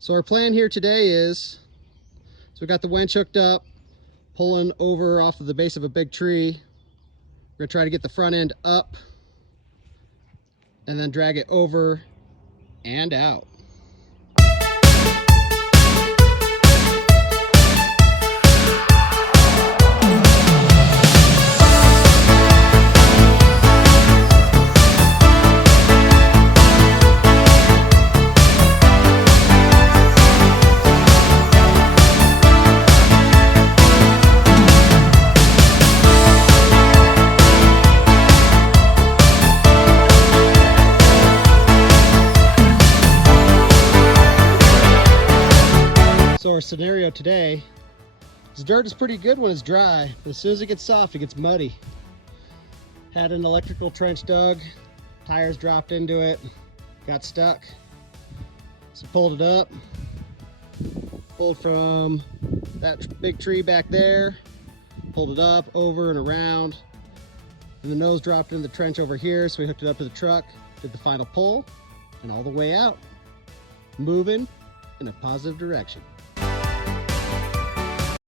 So our plan here today is, we got the winch hooked up, pulling over off of the base of a big tree. We're gonna try to get the front end up and then drag it over and out. So our scenario today is dirt is pretty good when it's dry, but as soon as it gets soft, it gets muddy. Had an electrical trench dug, tires dropped into it, got stuck. So pulled it up, pulled from that big tree back there, pulled it up, over and around, and the nose dropped in the trench over here, so we hooked it up to the truck, did the final pull, and all the way out, moving in a positive direction.